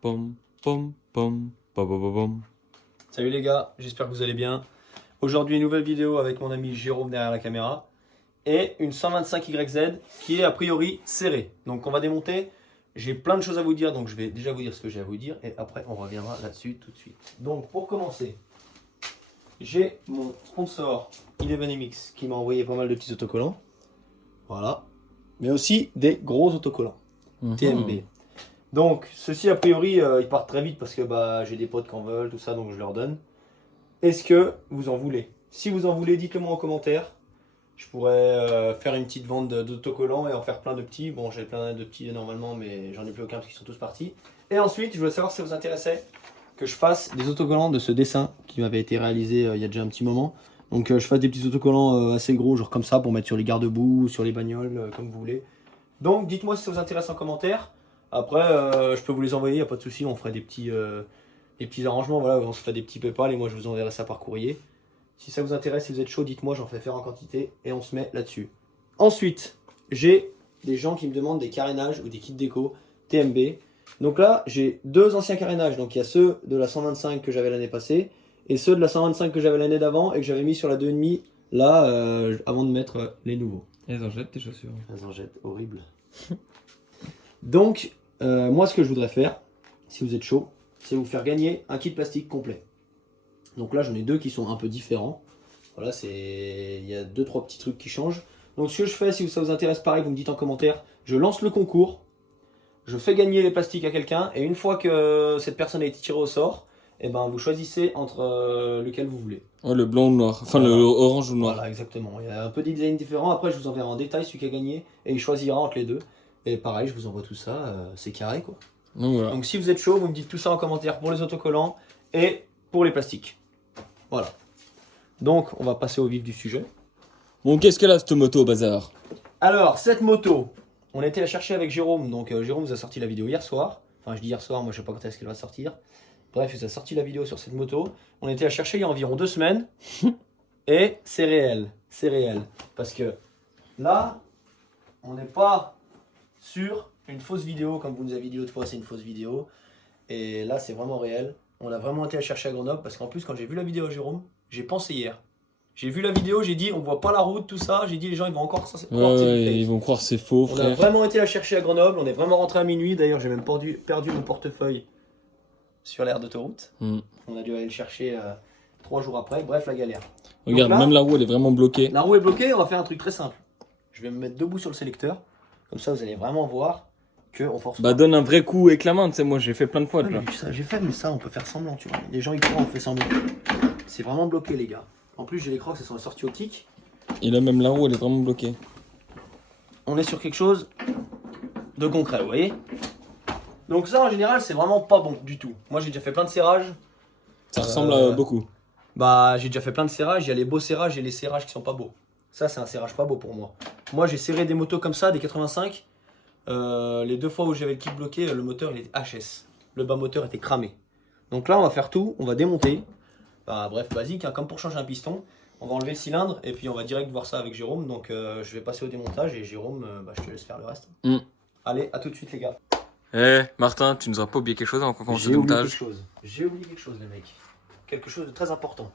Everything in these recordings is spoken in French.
pom, pom, pom, pom, pom, pom. Salut les gars, j'espère que vous allez bien. Aujourd'hui, une nouvelle vidéo avec mon ami Jérôme derrière la caméra et une 125YZ qui est a priori serrée. Donc on va démonter. J'ai plein de choses à vous dire, donc je vais déjà vous dire ce que j'ai à vous dire et après on reviendra là-dessus tout de suite. Donc pour commencer, j'ai mon sponsor ElevenMX qui m'a envoyé pas mal de petits autocollants. Voilà. Mais aussi des gros autocollants TMB. Donc ceux-ci a priori ils partent très vite parce que j'ai des potes qui en veulent, tout ça, donc je leur donne. Est-ce que vous en voulez? Si vous en voulez, dites-le moi en commentaire. Je pourrais faire une petite vente d'autocollants et en faire plein de petits. Bon, j'ai plein de petits normalement, mais j'en ai plus aucun parce qu'ils sont tous partis. Et ensuite, je voulais savoir si ça vous intéressait que je fasse des autocollants de ce dessin qui m'avait été réalisé il y a déjà un petit moment. Donc je fasse des petits autocollants assez gros, genre comme ça, pour mettre sur les garde-boue, sur les bagnoles, comme vous voulez. Donc dites-moi si ça vous intéresse en commentaire. Après, je peux vous les envoyer, il n'y a pas de souci, on ferait des petits arrangements. Voilà, on se fait des petits PayPal et moi je vous enverrai ça par courrier. Si ça vous intéresse, si vous êtes chaud, dites-moi, j'en fais faire en quantité et on se met là-dessus. Ensuite, j'ai des gens qui me demandent des carénages ou des kits déco TMB. Donc là, j'ai deux anciens carénages. Donc il y a ceux de la 125 que j'avais l'année passée et ceux de la 125 que j'avais l'année d'avant et que j'avais mis sur la 2,5 là avant de mettre les nouveaux. Elles en jettent tes chaussures. Elles en jettent, horrible. Donc, moi ce que je voudrais faire, si vous êtes chaud, c'est vous faire gagner un kit plastique complet. Donc là j'en ai deux qui sont un peu différents. Voilà, il y a 2-3 petits trucs qui changent. Donc ce que je fais, si ça vous intéresse, pareil, vous me dites en commentaire, je lance le concours, je fais gagner les plastiques à quelqu'un, et une fois que cette personne a été tirée au sort, et vous choisissez entre lequel vous voulez. Oh, le blanc ou le noir. Enfin, Voilà. le orange ou le noir. Voilà, exactement. Il y a un peu de design différent. Après, je vous enverrai en détail celui qui a gagné, et il choisira entre les deux. Et pareil, je vous envoie tout ça, c'est carré quoi. Donc voilà. Donc si vous êtes chaud, vous me dites tout ça en commentaire pour les autocollants et pour les plastiques. Voilà. Donc on va passer au vif du sujet. Bon, qu'est-ce qu'elle a cette moto au bazar? Alors cette moto, on a été la chercher avec Jérôme. Donc Jérôme vous a sorti la vidéo hier soir. Enfin je dis hier soir, moi je sais pas quand est-ce qu'elle va sortir. Bref, il vous a sorti la vidéo sur cette moto. On a été la chercher il y a environ 2 semaines. Et c'est réel. C'est réel. Parce que là, on n'est pas sur une fausse vidéo, comme vous nous avez dit l'autre fois, c'est une fausse vidéo. Et là, c'est vraiment réel. On a vraiment été la chercher à Grenoble parce qu'en plus, quand j'ai vu la vidéo à Jérôme, j'ai pensé hier. J'ai vu la vidéo, j'ai dit, on voit pas la route, tout ça. J'ai dit, les gens, ils vont encore croire que c'est du fake. Ils vont croire que c'est faux, On a frère. vraiment été la chercher à Grenoble. On est vraiment rentré à minuit. D'ailleurs, j'ai même perdu mon portefeuille sur l'aire d'autoroute. On a dû aller le chercher 3 jours après. Bref, la galère. Regarde, Donc là, même la roue, elle est vraiment bloquée. la roue est bloquée. On va faire un truc très simple. Je vais me mettre debout sur le sélecteur. Comme ça, vous allez vraiment voir qu'on force pas. Donne un vrai coup avec la main, tu sais, moi j'ai fait plein de fois. Ouais, Là. mais ça, j'ai fait, mais ça, on peut faire semblant, tu vois. Les gens, ils croient, on fait semblant. C'est vraiment bloqué, les gars. En plus, j'ai les crocs, elles sont sorties optiques. Et là, même la roue, elle est vraiment bloquée. On est sur quelque chose de concret, vous voyez. Donc ça, en général, c'est vraiment pas bon du tout. Moi, j'ai déjà fait plein de serrages. Ça ressemble à beaucoup. J'ai déjà fait plein de serrages. Il y a les beaux serrages et les serrages qui sont pas beaux. Ça, c'est un serrage pas beau pour moi. Moi, j'ai serré des motos comme ça, des 85. Les 2 fois où j'avais le kit bloqué, le moteur, il était HS. Le bas moteur était cramé. Donc là, on va faire tout. On va démonter. Bref, basique, hein, comme pour changer un piston. On va enlever le cylindre et puis on va direct voir ça avec Jérôme. Donc je vais passer au démontage et Jérôme, je te laisse faire le reste. Allez, à tout de suite les gars. Martin, tu nous as pas oublié quelque chose avant qu'on commence le J'ai oublié démontage? quelque chose. J'ai oublié quelque chose les mecs. Quelque chose de très important.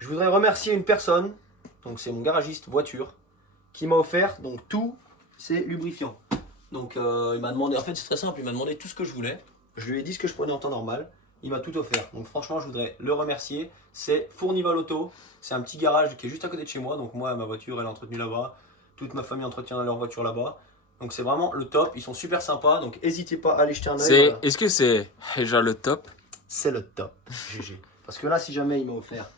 Je voudrais remercier une personne, donc c'est mon garagiste voiture, qui m'a offert donc tous ces lubrifiants. Donc il m'a demandé, en fait c'est très simple, il m'a demandé tout ce que je voulais. Je lui ai dit ce que je prenais en temps normal. Il m'a tout offert. Donc franchement, je voudrais le remercier. C'est Fournival Auto. C'est un petit garage qui est juste à côté de chez moi. Donc moi, ma voiture, elle est entretenue là-bas. Toute ma famille entretient leur voiture là-bas. Donc c'est vraiment le top. Ils sont super sympas. Donc n'hésitez pas à aller jeter un œil. Voilà. Est-ce que c'est déjà le top? C'est le top. GG. Parce que là, si jamais il m'a offert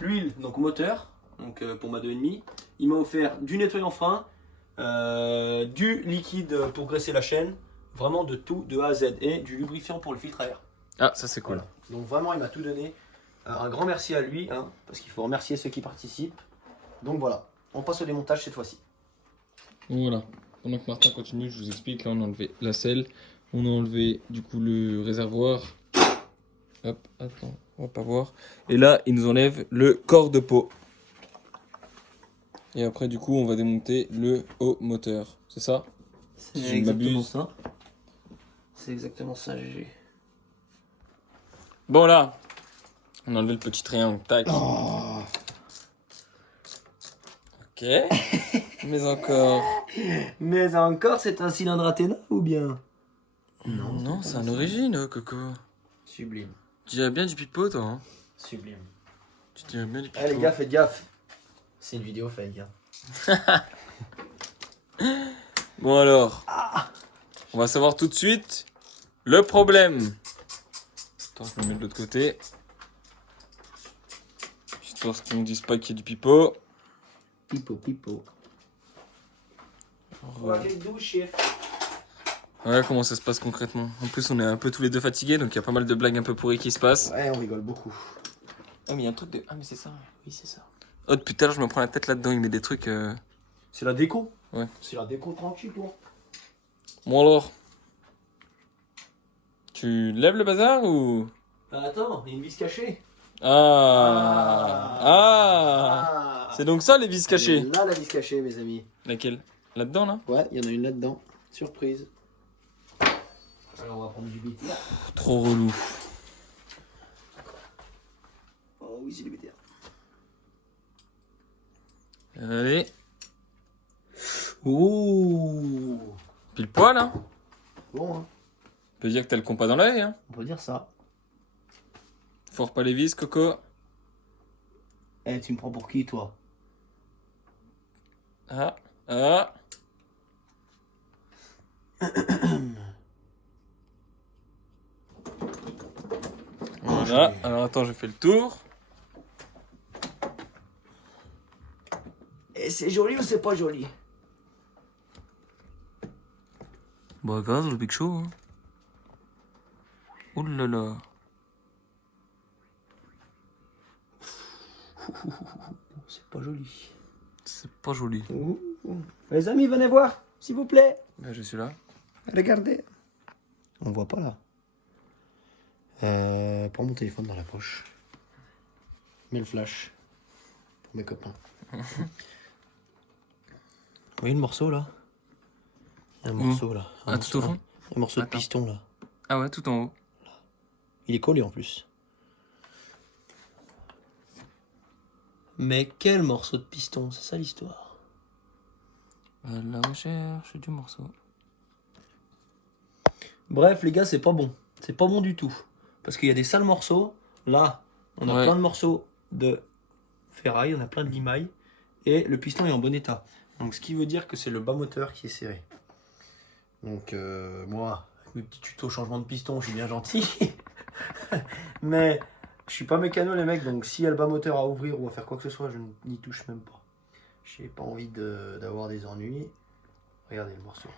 l'huile, donc moteur, donc pour ma 2,5. Il m'a offert du nettoyant frein, du liquide pour graisser la chaîne. Vraiment de tout, de A à Z. Et du lubrifiant pour le filtre à air. Ah, ça c'est cool. Voilà. Donc vraiment, il m'a tout donné. Un grand merci à lui, hein, parce qu'il faut remercier ceux qui participent. Donc voilà, on passe au démontage cette fois-ci. Donc voilà, pendant que Martin continue, je vous explique. Là, on a enlevé la selle, on a enlevé du coup le réservoir. Hop, attends, on va pas voir. Et là, il nous enlève le corps de peau. Et après, du coup, on va démonter le haut moteur. C'est ça? C'est Je exactement m'abuse. ça. C'est exactement ça, GG. Bon là, on a enlevé le petit triangle, tac. Oh. Ok. Mais encore. Mais encore, c'est un cylindre Athéna ou bien? Non, c'est un origine, Coco. Sublime. Tu dirais bien du pipeau, toi. Hein. Sublime. Tu dirais bien du pipeau. Eh les gars, faites gaffe. C'est une vidéo fake. Hein. Bon alors, on va savoir tout de suite le problème. Attends, je me mets de l'autre côté. Histoire qu'ils ne disent pas qu'il y a du pipeau. Pipo. Ouais. douche, chef. Ouais, comment ça se passe concrètement? En plus, on est un peu tous les deux fatigués, donc il y a pas mal de blagues un peu pourries qui se passent. Ouais, on rigole beaucoup. Ah, mais il y a un truc de. Ah, mais c'est ça. Oui, c'est ça. Oh, depuis tout à l'heure, je me prends la tête là-dedans, il met des trucs. C'est la déco. Ouais. C'est la déco tranquille, toi. Bon alors. Tu lèves le bazar ou. Bah, attends, il y a une vis cachée. Ah. C'est donc ça les vis cachées. Là, la vis cachée, mes amis. Laquelle? Là-dedans, là? Ouais, il y en a une là-dedans. Surprise. Alors, on va prendre du BTR. Trop relou. Oh oui, c'est du BTR. Allez. Ouh. Pile poil, hein? Bon, hein. On peut dire que t'as le compas dans l'œil, hein? On peut dire ça. Fort pas les vis, Coco. Eh, tu me prends pour qui, toi? Ah. Voilà. Alors attends, je fais le tour. Et c'est joli ou c'est pas joli? Bah gaz, le Big Show. Hein. Ouh là là. C'est pas joli. C'est pas joli. Les amis, venez voir, s'il vous plaît. Bah, je suis là. Regardez. On voit pas là. Prends mon téléphone dans la poche. Mets le flash. Pour mes copains. Vous voyez le morceau là? Il y a un morceau là. Ah, tout au fond? Il y a un morceau de piston là. Ah ouais, tout en haut. Il est collé en plus. Mais quel morceau de piston? C'est ça l'histoire. À la recherche du morceau. Bref, les gars, c'est pas bon. C'est pas bon du tout. Parce qu'il y a des sales morceaux. Là, on a plein de morceaux de ferraille, on a plein de limaille. Et le piston est en bon état. Donc, ce qui veut dire que c'est le bas moteur qui est serré. Donc, moi, avec mes petits tutos changement de piston, je suis bien gentil. Mais je suis pas mécano, les mecs. Donc, s'il y a le bas moteur à ouvrir ou à faire quoi que ce soit, je n'y touche même pas. J'ai pas envie d'avoir des ennuis. Regardez le morceau.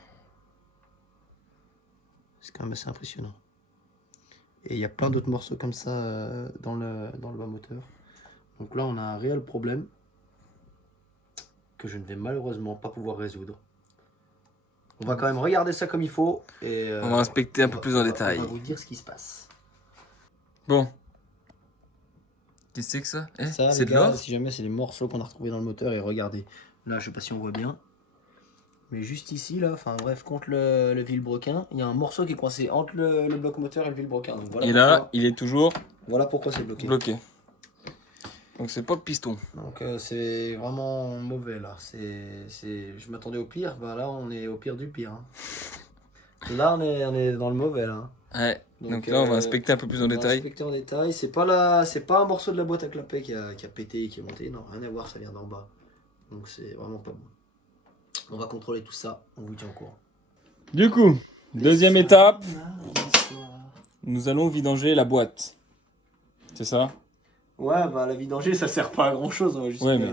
C'est quand même assez impressionnant. Et il y a plein d'autres morceaux comme ça dans le bas moteur. Donc là, on a un réel problème que je ne vais malheureusement pas pouvoir résoudre. On va quand même regarder ça comme il faut. Et, on va inspecter un peu plus en détail. On va vous dire ce qui se passe. Bon. Qu'est-ce que c'est que ça? Ça, c'est de les gars, l'or? si jamais c'est les morceaux qu'on a retrouvés dans le moteur. Et regardez, là, je sais pas si on voit bien. Mais juste ici, là, enfin bref, contre le vilebrequin, il y a un morceau qui est coincé entre le bloc moteur et le vilebrequin. Donc, voilà et pourquoi, là, il est toujours voilà pourquoi c'est bloqué. Donc c'est pas le piston. Donc c'est vraiment mauvais là. Je m'attendais au pire, bah là on est au pire du pire. Hein. Là on est dans le mauvais là. Ouais. Donc là on va inspecter un peu plus en détail. Inspecter en détail. C'est pas un morceau de la boîte à clapet qui a pété et qui est monté. Non, rien à voir, ça vient d'en bas. Donc c'est vraiment pas bon. On va contrôler tout ça, on vous tient au courant. Du coup, deuxième étape, nous allons vidanger la boîte. C'est ça? Ouais, bah la vidanger ça sert pas à grand chose. Ouais, mais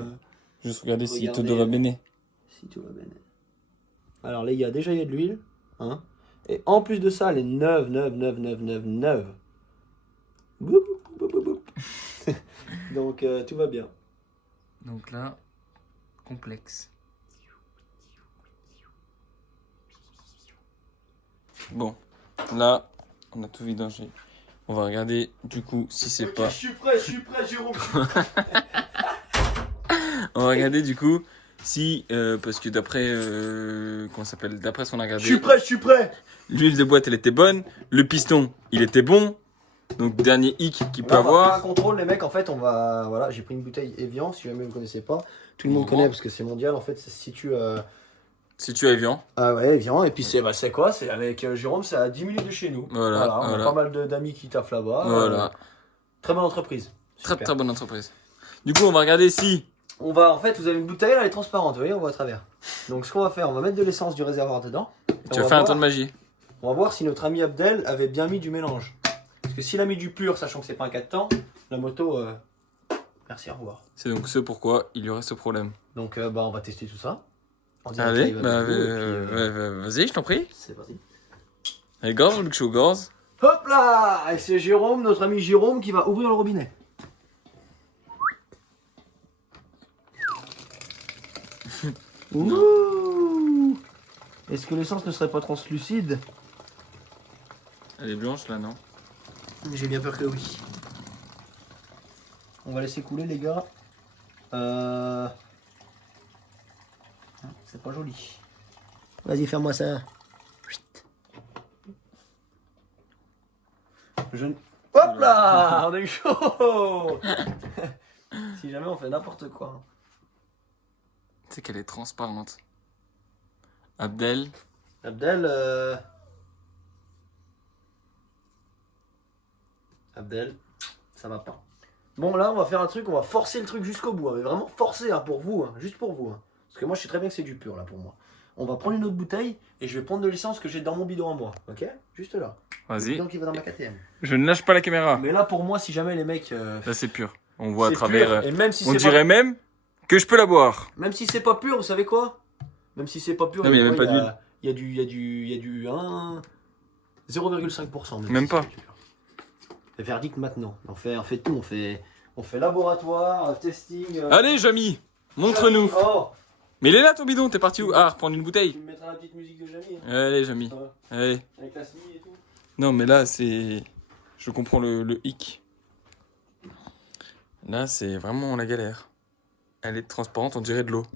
juste regarder si tout va bien. Si tout va bien. Alors les gars, déjà il y a de l'huile. Hein, et en plus de ça, elle est neuve. Boum, boum, boum, boum. Donc tout va bien. Donc là, complexe. Bon, là, on a tout vidangé. On va regarder du coup si c'est pas... Je suis prêt, Jérôme. On va regarder du coup si... parce que d'après... comment ça s'appelle? D'après ce qu'on a regardé... Je suis prêt. L'huile de boîte, elle était bonne. Le piston, il était bon. Donc dernier hic qu'il peut Là, on va faire un avoir. contrôle, les mecs. En fait, on va. Voilà, j'ai pris une bouteille Evian, si jamais vous ne connaissez pas. Tout le monde connaît parce que c'est mondial. En fait, ça se situe. Si tu es Evian. Ah ouais, Evian. Et puis, c'est quoi? C'est avec Jérôme, c'est à 10 minutes de chez nous. Voilà, On a voilà. pas mal d'amis qui taffent là-bas. Voilà. Très bonne entreprise. Très Super. très bonne entreprise. Du coup, on va regarder si. On va, en fait, vous avez une bouteille, là, elle est transparente, vous voyez, on voit à travers. Donc, ce qu'on va faire, on va mettre de l'essence du réservoir dedans. Tu vas faire un tour de magie. On va voir si notre ami Abdel avait bien mis du mélange. Parce que s'il a mis du pur, sachant que c'est pas un 4 temps, la moto, merci, au revoir. C'est donc ce pourquoi il y aurait ce problème. Donc, bah, on va tester tout ça. On dirait Allez, qu'il va bah, avec vous, et puis, vas-y, je t'en prie. c'est parti. Allez, gorge, Luc Show, gorge. Hop là! Et c'est Jérôme, notre ami Jérôme, qui va ouvrir le robinet. Ouh! Est-ce que l'essence ne serait pas translucide? Elle est blanche là, non? J'ai bien peur que oui. On va laisser couler, les gars. C'est pas joli. Vas-y, ferme-moi ça. Chut. Hop là! On a eu chaud! Si jamais on fait n'importe quoi. Tu sais qu'elle est transparente. Abdel. Abdel, ça va pas. Bon, là, on va faire un truc, on va forcer le truc jusqu'au bout. Mais vraiment forcer, hein, pour vous, hein, juste pour vous. Hein. Parce que moi, je sais très bien que c'est du pur, là, pour moi. On va prendre une autre bouteille et je vais prendre de l'essence que j'ai dans mon bidon à moi. Ok? Juste là. Le Vas-y. bidon qui va dans ma KTM. Je ne lâche pas la caméra. Mais là, pour moi, si jamais les mecs. Là, c'est pur. On voit à c'est travers. pur, et même si On c'est dirait même que je peux la boire. Même si c'est pas pur, vous savez quoi? Même si c'est pas pur, Non, mais il y a même pas d'huile. Il y a du 0,5%. Même si pas. c'est pur. Le verdict maintenant. On fait tout. On fait laboratoire, testing. Allez, Jamy, montre-nous. Oh, Mais il est là ton bidon, t'es parti où? Ah, reprendre une bouteille. tu me mettras la petite musique de Jamie. Hein. Allez, Jamy. Ça va. Allez. Avec la scie et tout. Non, mais là, c'est. Je comprends le hic. Là, c'est vraiment la galère. Elle est transparente, on dirait de l'eau.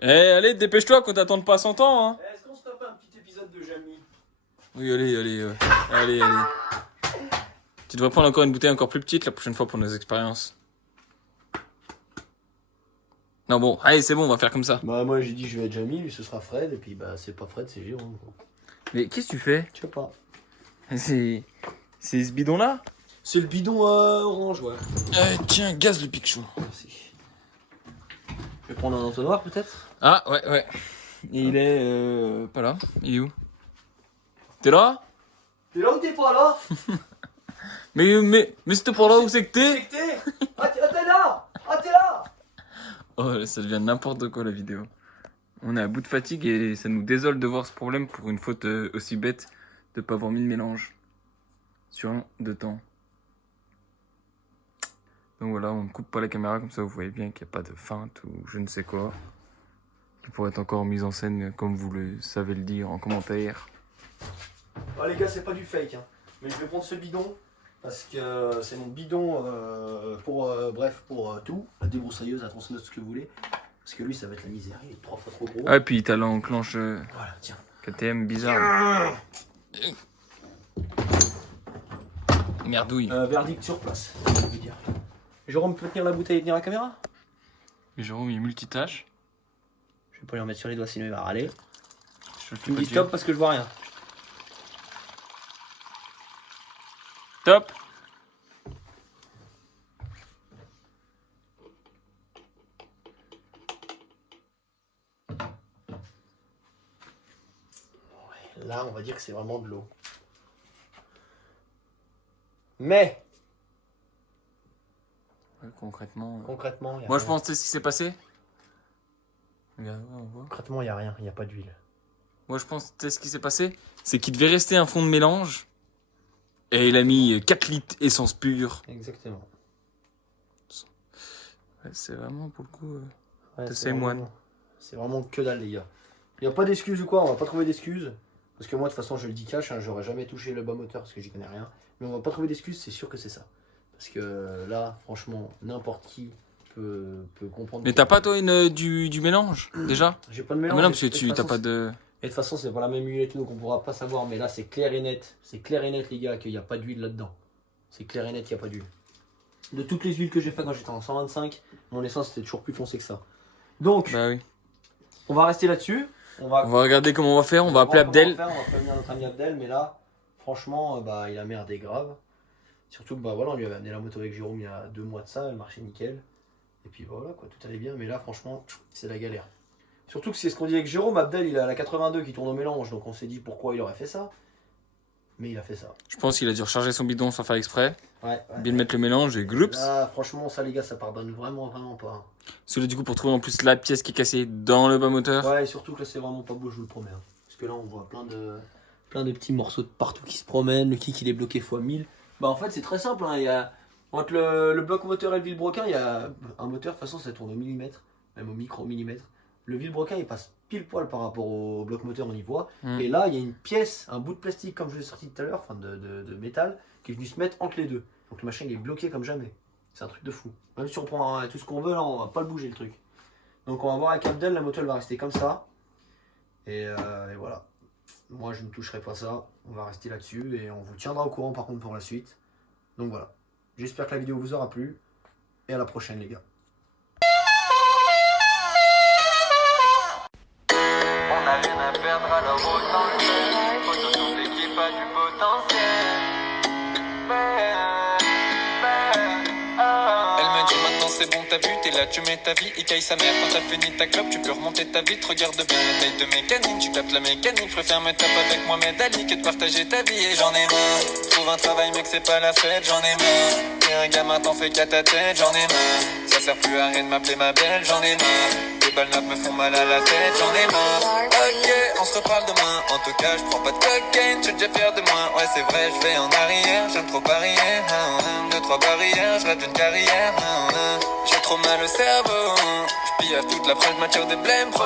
Eh, allez, dépêche-toi qu'on t'attende pas 100 ans, hein. Est-ce qu'on se tape un petit épisode de Jamie? Oui, allez. Tu devrais prendre encore une bouteille encore plus petite la prochaine fois pour nos expériences. Non, bon, allez, c'est bon, on va faire comme ça. Bah, moi j'ai dit je vais être Jamie, lui ce sera Fred, et puis bah, c'est pas Fred, c'est Jérôme. Quoi. Mais qu'est-ce que tu fais? Je sais pas. C'est ce bidon-là? C'est le bidon orange, ouais. Tiens, gaz le Picsou. Merci. Je vais prendre un entonnoir peut-être? Ah, ouais. Et il est pas là. Il est où? T'es là? T'es là ou t'es pas là? Mais c'était pour là où c'est que t'es? C'est que t'es? Ah, t'es là! Ah, t'es là! Oh, ça devient n'importe quoi la vidéo. On est à bout de fatigue et ça nous désole de voir ce problème pour une faute aussi bête de pas avoir mis le mélange sur un de temps. Donc voilà, on ne coupe pas la caméra comme ça vous voyez bien qu'il n'y a pas de feinte ou je ne sais quoi qui pourrait être encore mise en scène comme vous le savez le dire en commentaire. Ah, les gars, c'est pas du fake, hein. Mais je vais prendre ce bidon parce que c'est mon bidon pour tout. La débroussailleuse, la tronçonneuse, ce que vous voulez. Parce que lui, ça va être la misère. Il est 3 fois trop gros. Ah et puis t'as l'enclenche Voilà, tiens. KTM bizarre. Merdouille. Verdict sur place, je veux dire. Jérôme peut tenir la bouteille et tenir la caméra? Et Jérôme il est multitâche. Je vais pas lui remettre sur les doigts sinon il va râler. Je te le fais Tu me pas dis dire. stop parce que je vois rien. Top. Là, on va dire que c'est vraiment de l'eau. Mais, Ouais, concrètement. concrètement, il y a Moi rien. je pense que c'est ce qui s'est passé. Regarde, on voit. Concrètement, il y a rien. Il n'y a pas d'huile. Moi je pense que ce qui s'est passé, c'est qu'il devait rester un fond de mélange. Et il a mis 4 litres essence pure. Exactement. Ouais, c'est vraiment pour le coup. Ouais, C'est moine. C'est vraiment que dalle, les gars. Il n'y a pas d'excuses ou quoi, on va pas trouver d'excuses. Parce que moi, de toute façon, je le dis cash, hein, j'aurais jamais touché le bas moteur parce que j'y connais rien. Mais on va pas trouver d'excuses, c'est sûr que c'est ça. Parce que là, franchement, n'importe qui peut comprendre. Mais t'as pas toi du mélange déjà? J'ai pas de Ah, mélange. mais non, parce que et de tu toute t'as façon, pas de. Et Et de toute façon, c'est pas la même huile et tout, donc on pourra pas savoir. Mais là, c'est clair et net. C'est clair et net, les gars, qu'il n'y a pas d'huile là-dedans. C'est clair et net qu'il n'y a pas d'huile. De toutes les huiles que j'ai fait quand j'étais en 125, mon essence était toujours plus foncé que ça. Donc, Bah oui. on va rester là-dessus. On va regarder comment on va faire. On va appeler Abdel. On va prévenir notre ami Abdel, mais là, franchement, bah, il a merdé grave. Surtout que bah, voilà, on lui avait amené la moto avec Jérôme il y a 2 mois de ça, elle marchait nickel. Et puis voilà, quoi, tout allait bien. Mais là, franchement, c'est la galère. Surtout que c'est ce qu'on dit avec Jérôme. Abdel, il a la 82 qui tourne au mélange, donc on s'est dit pourquoi il aurait fait ça. Mais il a fait ça. Je pense qu'il a dû recharger son bidon sans faire exprès. Ouais. Bien mettre le mélange et groups. Là, franchement, ça, les gars, ça pardonne vraiment pas. Celui du coup, pour trouver en plus la pièce qui est cassée dans le bas moteur. Ouais, et surtout que là, c'est vraiment pas beau, je vous le promets. Hein. Parce que là, on voit plein de petits morceaux de partout qui se promènent. Le kick, il est bloqué x 1000. Bah, en fait, c'est très simple. Hein. Il y a, entre le bloc moteur et le vilebrequin, il y a un moteur, de toute façon, ça tourne au millimètre, même au micro-millimètre. Le vilebrequin, il passe pile poil par rapport au bloc moteur, on y voit. Et là, il y a une pièce, un bout de plastique, comme je l'ai sorti tout à l'heure, enfin de métal, qui est venu se mettre entre les deux. Donc le machin, il est bloqué comme jamais. C'est un truc de fou. Même si on prend tout ce qu'on veut, là, on va pas le bouger, le truc. Donc on va voir avec Abdel, la moto, elle va rester comme ça. Et voilà. Moi, je ne toucherai pas ça. On va rester là-dessus et on vous tiendra au courant, par contre, pour la suite. Donc voilà. J'espère que la vidéo vous aura plu. Et à la prochaine, les gars. On a rien à perdre, alors autant le faire. Autant sur l'équipe a du potentiel. Elle me dit maintenant c'est bon, t'as vu, t'es là, tu mets ta vie, Ikaï sa mère. Quand t'as fini ta clope, tu peux remonter ta vitre. Regarde bien la taille de mes canines, tu captes la mécanique. Préfère me taper avec moi, mais d'Ali, que de partager ta vie. Et j'en ai marre. Trouve un travail, mec, c'est pas la fête, j'en ai marre. T'es un gamin, t'en fais qu'à ta tête, j'en ai marre. Ça sert plus à rien de m'appeler ma belle, j'en ai marre. Les balles neuves me font mal à la tête, j'en ai marre. Ok, on se reparle demain. En tout cas, je prends pas de cocaïne, je suis déjà fier de moi. Ouais, c'est vrai, je vais en arrière, j'aime trop parier. 2, 3 barrières, je rêve d'une carrière. J'ai trop mal au cerveau. Je pille toute la presse, matière de blême pro.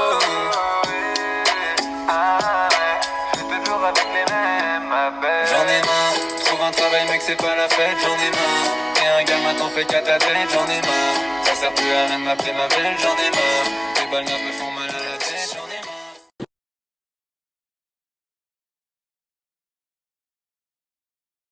J'étais toujours avec les mêmes, ma belle. J'en ai marre, trouve un travail, mec, c'est pas la fête, j'en ai marre. T'es un gamin, t'en fais qu'à ta tête, j'en ai marre. Ça sert plus à rien de m'appeler ma belle, j'en ai marre. Les balles neuves me font mal.